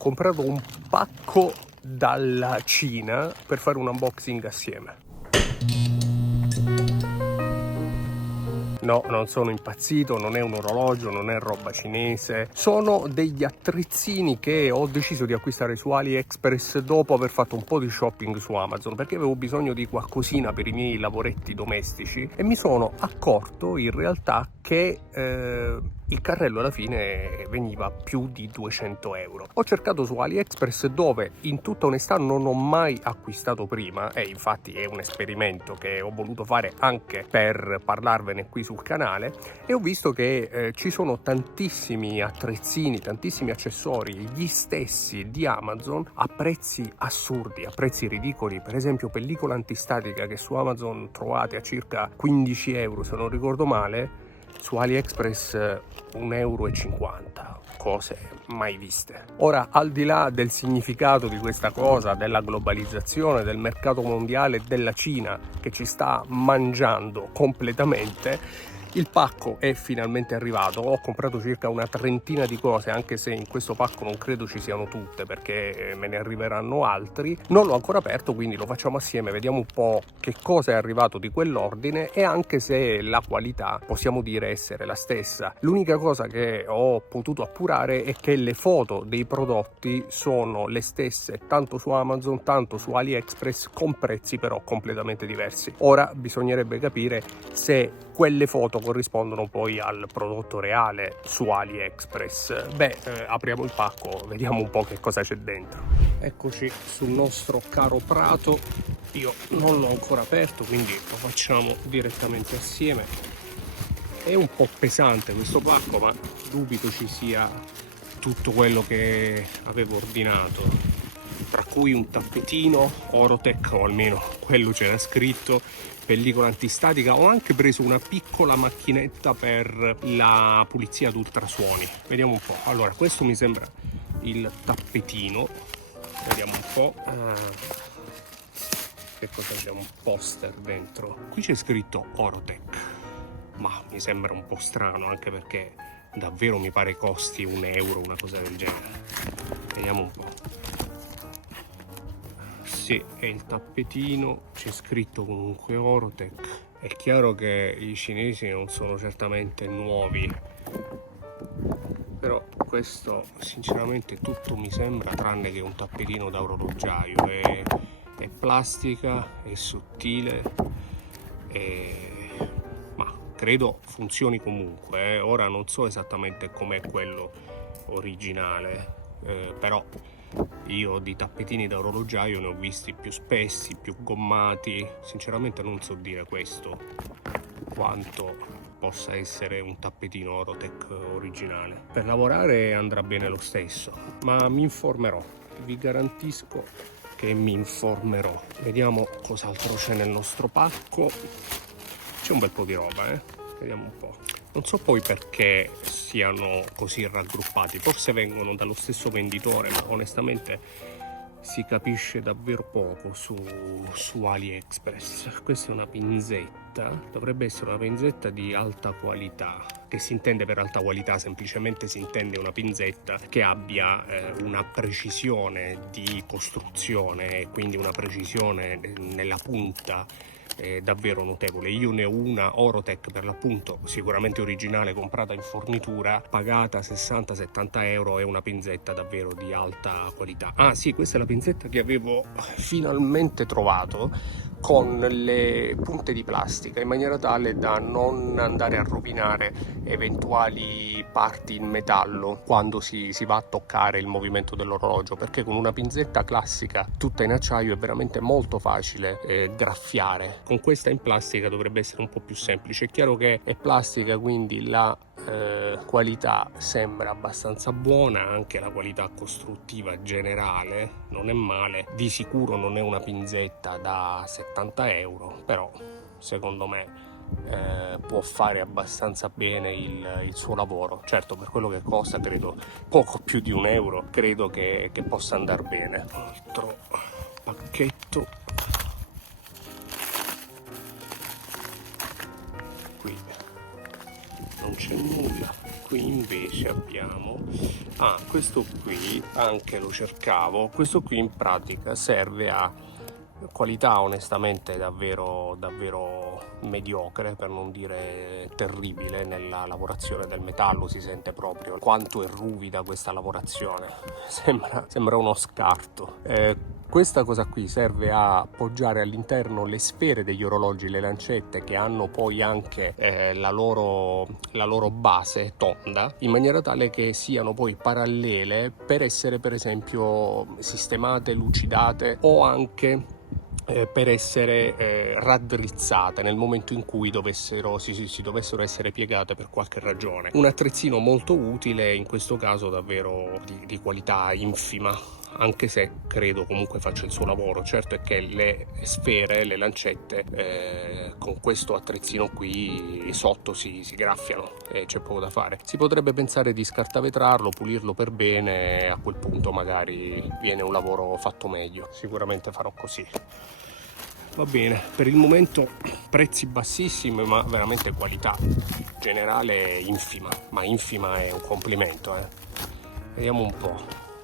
comprato un pacco dalla Cina per fare un unboxing assieme. No, non sono impazzito, non è un orologio, non è roba cinese, sono degli attrezzini che ho deciso di acquistare su AliExpress dopo aver fatto un po' di shopping su Amazon, perché avevo bisogno di qualcosina per i miei lavoretti domestici e mi sono accorto in realtà che il carrello alla fine veniva più di 200 euro. Ho cercato su AliExpress, dove in tutta onestà non ho mai acquistato prima, e infatti è un esperimento che ho voluto fare anche per parlarvene qui sul canale, e ho visto che ci sono tantissimi attrezzini, tantissimi accessori, gli stessi di Amazon, a prezzi assurdi, a prezzi ridicoli. Per esempio pellicola antistatica che su Amazon trovate a circa 15 euro se non ricordo male, su AliExpress 1,50 euro, cose mai viste. Ora, al di là del significato di questa cosa, della globalizzazione, del mercato mondiale, della Cina che ci sta mangiando completamente, il pacco è finalmente arrivato. Ho comprato circa una trentina di cose, anche se in questo pacco non credo ci siano tutte, perché me ne arriveranno altri. Non l'ho ancora aperto, quindi lo facciamo assieme, vediamo un po' che cosa è arrivato di quell'ordine e anche se la qualità possiamo dire essere la stessa. L'unica cosa che ho potuto appurare è che le foto dei prodotti sono le stesse tanto su Amazon tanto su AliExpress, con prezzi però completamente diversi. Ora bisognerebbe capire se quelle foto corrispondono poi al prodotto reale su AliExpress. Apriamo il pacco, vediamo un po' che cosa c'è dentro. Eccoci sul nostro caro prato. Io non l'ho ancora aperto, quindi lo facciamo direttamente assieme. È un po' pesante questo pacco, ma dubito ci sia tutto quello che avevo ordinato, tra cui un tappetino Orotec, o almeno quello c'era scritto, pellicola antistatica. Ho anche preso una piccola macchinetta per la pulizia ad ultrasuoni. Vediamo un po'. Allora, questo mi sembra il tappetino, vediamo un po'. Che cosa abbiamo? Un poster dentro. Qui c'è scritto Orotec, ma mi sembra un po' strano, anche perché davvero mi pare costi 1 euro, una cosa del genere. Vediamo un po'. Sì, è il tappetino, c'è scritto comunque Orotec. È chiaro che i cinesi non sono certamente nuovi, però questo sinceramente tutto mi sembra tranne che un tappetino da orologiaio. È plastica, è sottile, ma credo funzioni comunque. Ora non so esattamente com'è quello originale, però io di tappetini da orologiaio ne ho visti più spessi, più gommati. Sinceramente non so dire questo quanto possa essere un tappetino Orotec originale. Per lavorare andrà bene lo stesso, ma mi informerò, vi garantisco che mi informerò. Vediamo cos'altro c'è nel nostro pacco. C'è un bel po' di roba, vediamo un po'. Non so poi perché siano così raggruppati, forse vengono dallo stesso venditore, ma onestamente si capisce davvero poco su AliExpress. Questa è una pinzetta, dovrebbe essere una pinzetta di alta qualità. Che si intende per alta qualità? Semplicemente si intende una pinzetta che abbia una precisione di costruzione e quindi una precisione nella punta davvero notevole. Io ne ho una Orotec per l'appunto, sicuramente originale, comprata in fornitura, pagata 60-70 euro. È una pinzetta davvero di alta qualità. Ah sì, questa è la pinzetta che avevo finalmente trovato, con le punte di plastica, in maniera tale da non andare a rovinare eventuali parti in metallo quando si va a toccare il movimento dell'orologio, perché con una pinzetta classica tutta in acciaio è veramente molto facile graffiare. Con questa in plastica dovrebbe essere un po' più semplice. È chiaro che è plastica, quindi la qualità sembra abbastanza buona, anche la qualità costruttiva generale non è male. Di sicuro non è una pinzetta da 70 euro, però secondo me può fare abbastanza bene il suo lavoro. Certo, per quello che costa, credo poco più di 1 euro, credo che possa andare bene. Altro pacchetto, qui non c'è nulla, qui invece abbiamo questo qui, anche lo cercavo. Questo qui in pratica serve a qualità onestamente davvero mediocre, per non dire terribile. Nella lavorazione del metallo si sente proprio quanto è ruvida questa lavorazione, sembra uno scarto. Questa cosa qui serve a appoggiare all'interno le sfere degli orologi, le lancette, che hanno poi anche la loro base tonda, in maniera tale che siano poi parallele per essere per esempio sistemate, lucidate, o anche per essere raddrizzate nel momento in cui si dovessero essere piegate per qualche ragione. Un attrezzino molto utile, in questo caso davvero di qualità infima, anche se credo comunque faccia il suo lavoro. Certo è che le sfere, le lancette, con questo attrezzino qui sotto si graffiano e c'è poco da fare. Si potrebbe pensare di scartavetrarlo, pulirlo per bene, e a quel punto magari viene un lavoro fatto meglio. Sicuramente farò così. Va bene, per il momento prezzi bassissimi, ma veramente qualità generale infima, ma infima è un complimento. Vediamo un po',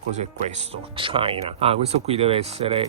cos'è questo? China. Questo qui deve essere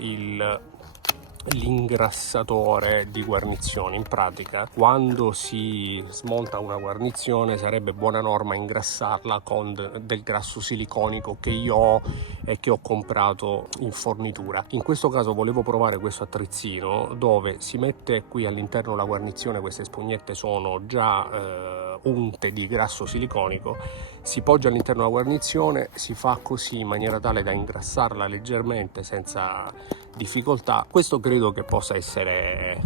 l'ingrassatore di guarnizioni. In pratica, quando si smonta una guarnizione, sarebbe buona norma ingrassarla con del grasso siliconico che io ho e che ho comprato in fornitura. In questo caso volevo provare questo attrezzino dove si mette qui all'interno la guarnizione. Queste spugnette sono già unte di grasso siliconico, si poggia all'interno della guarnizione, si fa così in maniera tale da ingrassarla leggermente senza difficoltà. Questo credo che possa essere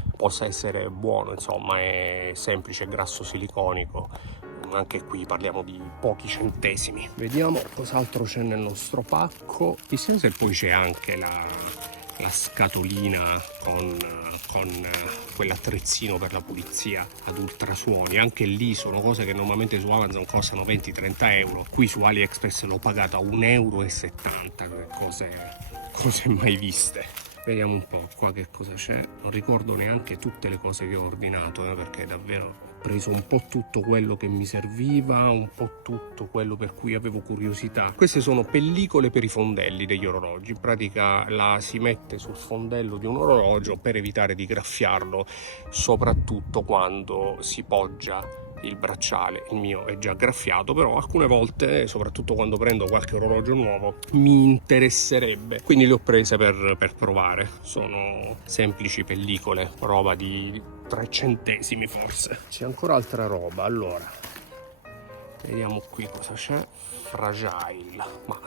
buono, insomma, è semplice grasso siliconico. Anche qui parliamo di pochi centesimi. Vediamo cos'altro c'è nel nostro pacco. Mi sembra che poi c'è anche la scatolina con quell'attrezzino per la pulizia ad ultrasuoni. Anche lì sono cose che normalmente su Amazon costano 20-30 euro. Qui su AliExpress l'ho pagata 1,70 euro. Cose mai viste. Vediamo un po' qua che cosa c'è. Non ricordo neanche tutte le cose che ho ordinato, perché davvero ho preso un po' tutto quello che mi serviva, un po' tutto quello per cui avevo curiosità. Queste sono pellicole per i fondelli degli orologi. In pratica la si mette sul fondello di un orologio per evitare di graffiarlo, soprattutto quando si poggia il bracciale. Il mio è già graffiato, però alcune volte, soprattutto quando prendo qualche orologio nuovo, mi interesserebbe, quindi le ho prese per provare. Sono semplici pellicole, roba di 3 centesimi forse. C'è ancora altra roba. Allora, vediamo qui cosa c'è. Fragile, ma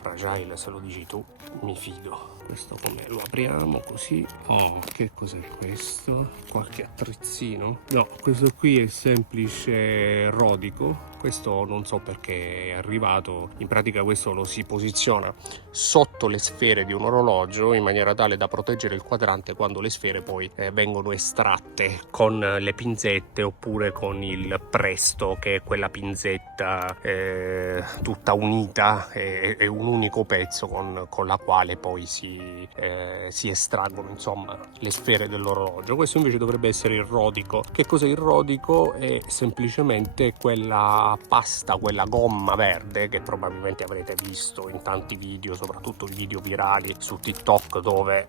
Fragile, se lo dici tu mi fido. Questo come lo apriamo così? Oh, che cos'è questo? Qualche attrezzino? No, questo qui è semplice rodico. Questo non so perché è arrivato. In pratica questo lo si posiziona sotto le sfere di un orologio in maniera tale da proteggere il quadrante quando le sfere poi vengono estratte con le pinzette oppure con il Presto, che è quella pinzetta tutta unita, è un unico pezzo con la quale poi si estraggono, insomma, le sfere dell'orologio. Questo invece dovrebbe essere il rodico. Che cos'è il rodico? È semplicemente quella pasta, quella gomma verde che probabilmente avrete visto in tanti video, soprattutto video virali su TikTok dove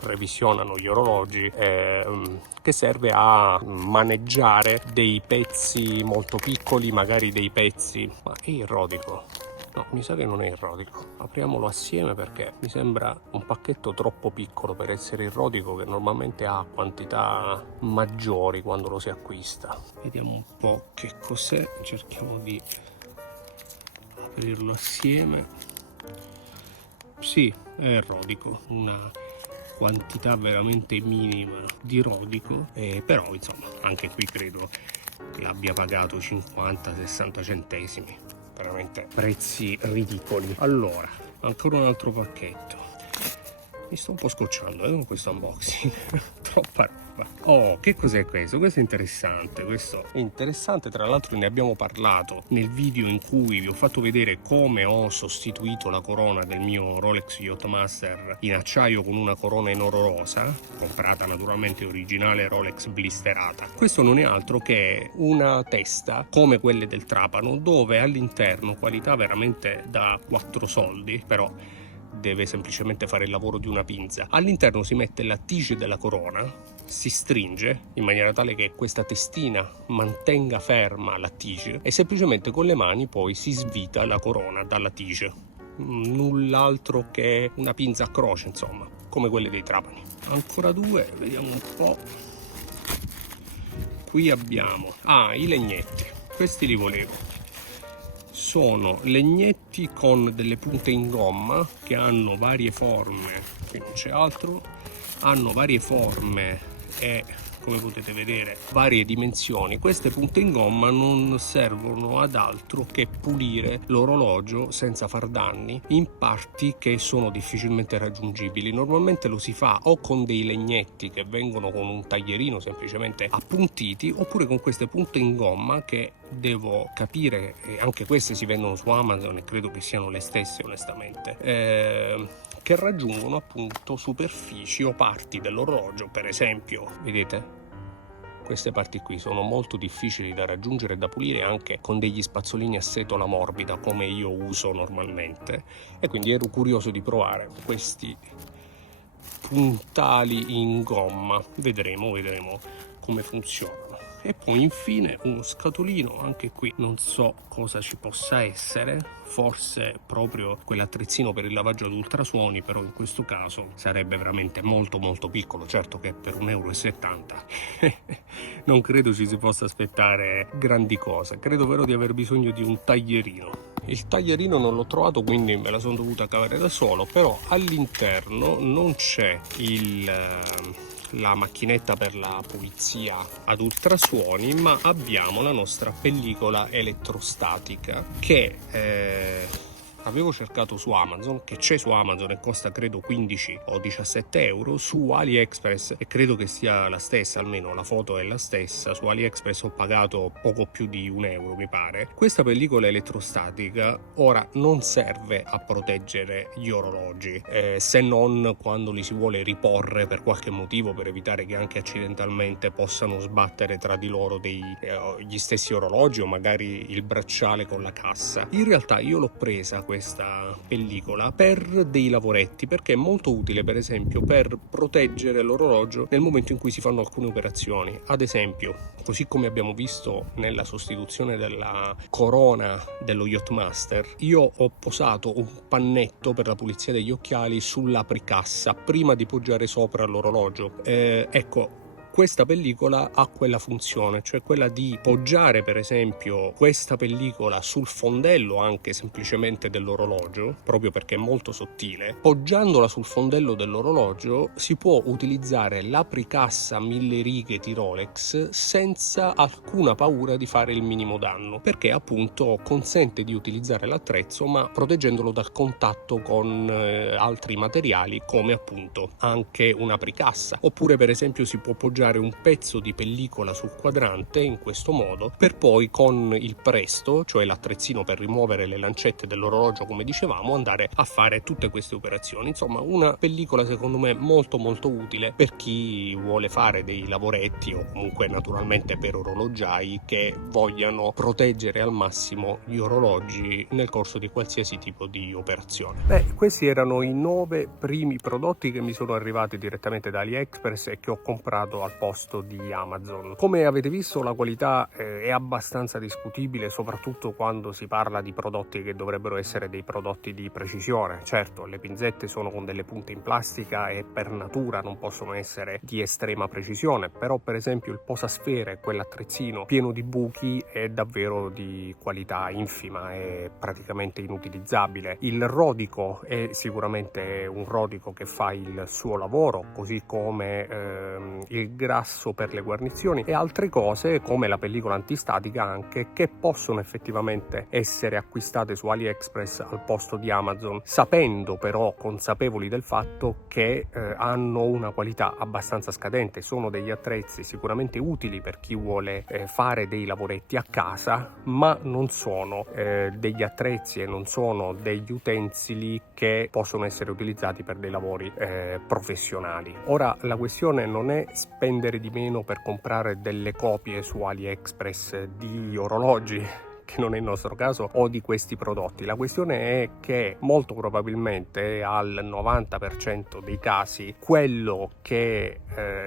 revisionano gli orologi, che serve a maneggiare dei pezzi molto piccoli, magari dei pezzi. Ma è il rodico? No, mi sa che non è il rodico. Apriamolo assieme perché mi sembra un pacchetto troppo piccolo per essere il rodico, che normalmente ha quantità maggiori quando lo si acquista. Vediamo un po' che cos'è, cerchiamo di aprirlo assieme. Sì, è il rodico, una quantità veramente minima di rodico, però insomma anche qui credo che abbia pagato 50-60 centesimi. Veramente prezzi ridicoli. Allora, ancora un altro pacchetto. Mi sto un po' scocciando con questo unboxing. troppa roba. Oh, che cos'è questo? Questo è interessante, tra l'altro ne abbiamo parlato nel video in cui vi ho fatto vedere come ho sostituito la corona del mio Rolex Yachtmaster in acciaio con una corona in oro rosa, comprata naturalmente originale Rolex blisterata. Questo non è altro che una testa come quelle del Trapano, dove all'interno, qualità veramente da 4 soldi, però deve semplicemente fare il lavoro di una pinza. All'interno si mette la tige della corona, si stringe in maniera tale che questa testina mantenga ferma la tige e semplicemente con le mani poi si svita la corona dalla tige. Null'altro che una pinza a croce, insomma, come quelle dei Trapani. Ancora due, vediamo un po'. Qui abbiamo i legnetti, questi li volevo. Sono legnetti con delle punte in gomma che hanno varie forme, qui non c'è altro, hanno varie forme e, come potete vedere, varie dimensioni. Queste punte in gomma non servono ad altro che pulire l'orologio senza far danni in parti che sono difficilmente raggiungibili. Normalmente lo si fa o con dei legnetti che vengono con un taglierino semplicemente appuntiti, oppure con queste punte in gomma che devo capire, anche queste si vendono su Amazon e credo che siano le stesse onestamente, che raggiungono appunto superfici o parti dell'orologio. Per esempio, vedete? Queste parti qui sono molto difficili da raggiungere e da pulire anche con degli spazzolini a setola morbida come io uso normalmente, e quindi ero curioso di provare questi puntali in gomma. Vedremo come funzionano. E poi infine uno scatolino, anche qui non so cosa ci possa essere, forse proprio quell'attrezzino per il lavaggio ad ultrasuoni, però in questo caso sarebbe veramente molto molto piccolo. Certo che per 1,70 € non credo ci si possa aspettare grandi cose, credo però di aver bisogno di un taglierino. Il taglierino non l'ho trovato, quindi me la sono dovuta cavare da solo, però all'interno non c'è la macchinetta per la pulizia ad ultrasuoni, ma abbiamo la nostra pellicola elettrostatica che avevo cercato su Amazon, che c'è su Amazon e costa credo 15 o 17 €, su AliExpress e credo che sia la stessa, almeno la foto è la stessa. Su AliExpress ho pagato poco più di €1 mi pare. Questa pellicola elettrostatica ora non serve a proteggere gli orologi, se non quando li si vuole riporre per qualche motivo, per evitare che anche accidentalmente possano sbattere tra di loro gli stessi orologi o magari il bracciale con la cassa. In realtà io l'ho presa questa pellicola per dei lavoretti, perché è molto utile per esempio per proteggere l'orologio nel momento in cui si fanno alcune operazioni. Ad esempio, così come abbiamo visto nella sostituzione della corona dello Yachtmaster, io ho posato un pannetto per la pulizia degli occhiali sull'apricassa prima di poggiare sopra l'orologio. Ecco, questa pellicola ha quella funzione, cioè quella di poggiare per esempio questa pellicola sul fondello anche semplicemente dell'orologio, proprio perché è molto sottile. Poggiandola sul fondello dell'orologio si può utilizzare l'apricassa 1000 righe di Rolex senza alcuna paura di fare il minimo danno, perché appunto consente di utilizzare l'attrezzo ma proteggendolo dal contatto con altri materiali, come appunto anche un'apricassa. Oppure per esempio si può poggiare un pezzo di pellicola sul quadrante in questo modo, per poi con il presto, cioè l'attrezzino per rimuovere le lancette dell'orologio come dicevamo, andare a fare tutte queste operazioni. Insomma, una pellicola secondo me molto molto utile per chi vuole fare dei lavoretti o comunque naturalmente per orologiai che vogliano proteggere al massimo gli orologi nel corso di qualsiasi tipo di operazione. Beh, questi erano i 9 primi prodotti che mi sono arrivati direttamente da AliExpress e che ho comprato al posto di Amazon. Come avete visto, la qualità è abbastanza discutibile, soprattutto quando si parla di prodotti che dovrebbero essere dei prodotti di precisione. Certo, le pinzette sono con delle punte in plastica e per natura non possono essere di estrema precisione, però per esempio il posasfere, quell'attrezzino pieno di buchi, è davvero di qualità infima, è praticamente inutilizzabile. Il rodico è sicuramente un rodico che fa il suo lavoro, così come il grasso per le guarnizioni e altre cose come la pellicola antistatica anche, che possono effettivamente essere acquistate su AliExpress al posto di Amazon, sapendo però, consapevoli del fatto che hanno una qualità abbastanza scadente. Sono degli attrezzi sicuramente utili per chi vuole fare dei lavoretti a casa, ma non sono degli attrezzi e non sono degli utensili che possono essere utilizzati per dei lavori professionali. Ora, la questione non è spendere di meno per comprare delle copie su AliExpress di orologi, che non è il nostro caso, o di questi prodotti. La questione è che molto probabilmente al 90% dei casi quello che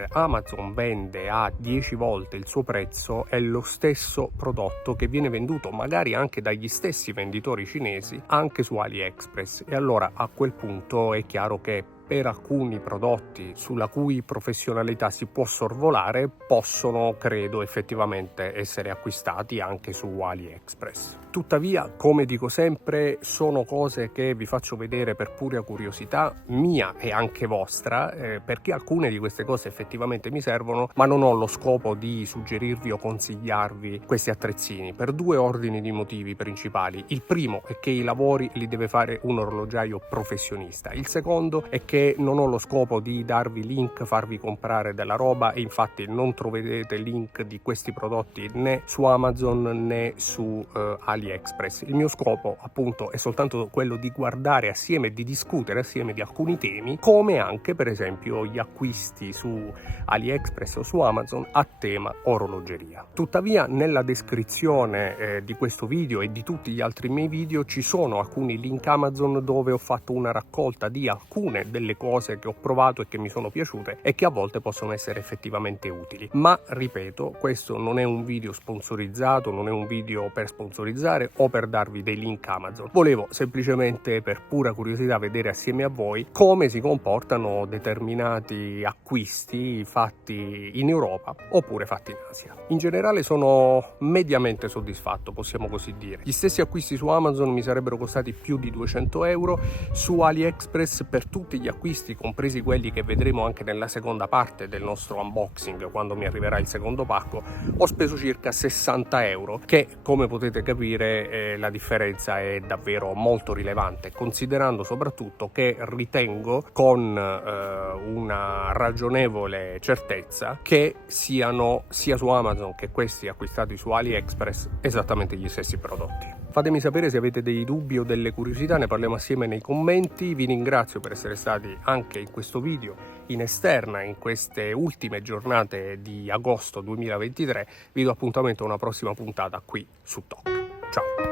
Amazon vende a 10 volte il suo prezzo è lo stesso prodotto che viene venduto magari anche dagli stessi venditori cinesi anche su AliExpress, e allora a quel punto è chiaro che per alcuni prodotti sulla cui professionalità si può sorvolare possono, credo, effettivamente essere acquistati anche su AliExpress. Tuttavia, come dico sempre, sono cose che vi faccio vedere per pura curiosità mia e anche vostra, perché alcune di queste cose effettivamente mi servono, ma non ho lo scopo di suggerirvi o consigliarvi questi attrezzini per due ordini di motivi principali. Il primo è che i lavori li deve fare un orologiaio professionista. Il secondo è che non ho lo scopo di darvi link, farvi comprare della roba, e infatti non troverete link di questi prodotti né su Amazon né su AliExpress. Il mio scopo appunto è soltanto quello di guardare assieme, di discutere assieme di alcuni temi, come anche per esempio gli acquisti su AliExpress o su Amazon a tema orologeria. Tuttavia nella descrizione di questo video e di tutti gli altri miei video ci sono alcuni link Amazon dove ho fatto una raccolta di alcune delle cose che ho provato e che mi sono piaciute e che a volte possono essere effettivamente utili. Ma ripeto, questo non è un video sponsorizzato, non è un video per sponsorizzare o per darvi dei link Amazon. Volevo semplicemente, per pura curiosità, vedere assieme a voi come si comportano determinati acquisti fatti in Europa oppure fatti in Asia. In generale sono mediamente soddisfatto, possiamo così dire. Gli stessi acquisti su Amazon mi sarebbero costati più di 200 euro, su AliExpress per tutti gli acquisti, compresi quelli che vedremo anche nella seconda parte del nostro unboxing quando mi arriverà il secondo pacco, ho speso circa 60 euro, che come potete capire la differenza è davvero molto rilevante, considerando soprattutto che ritengo con una ragionevole certezza che siano sia su Amazon che questi acquistati su AliExpress esattamente gli stessi prodotti. Fatemi sapere se avete dei dubbi o delle curiosità, ne parliamo assieme nei commenti. Vi ringrazio per essere stati anche in questo video in esterna in queste ultime giornate di agosto 2023. Vi do appuntamento a una prossima puntata qui su Tok. Ciao!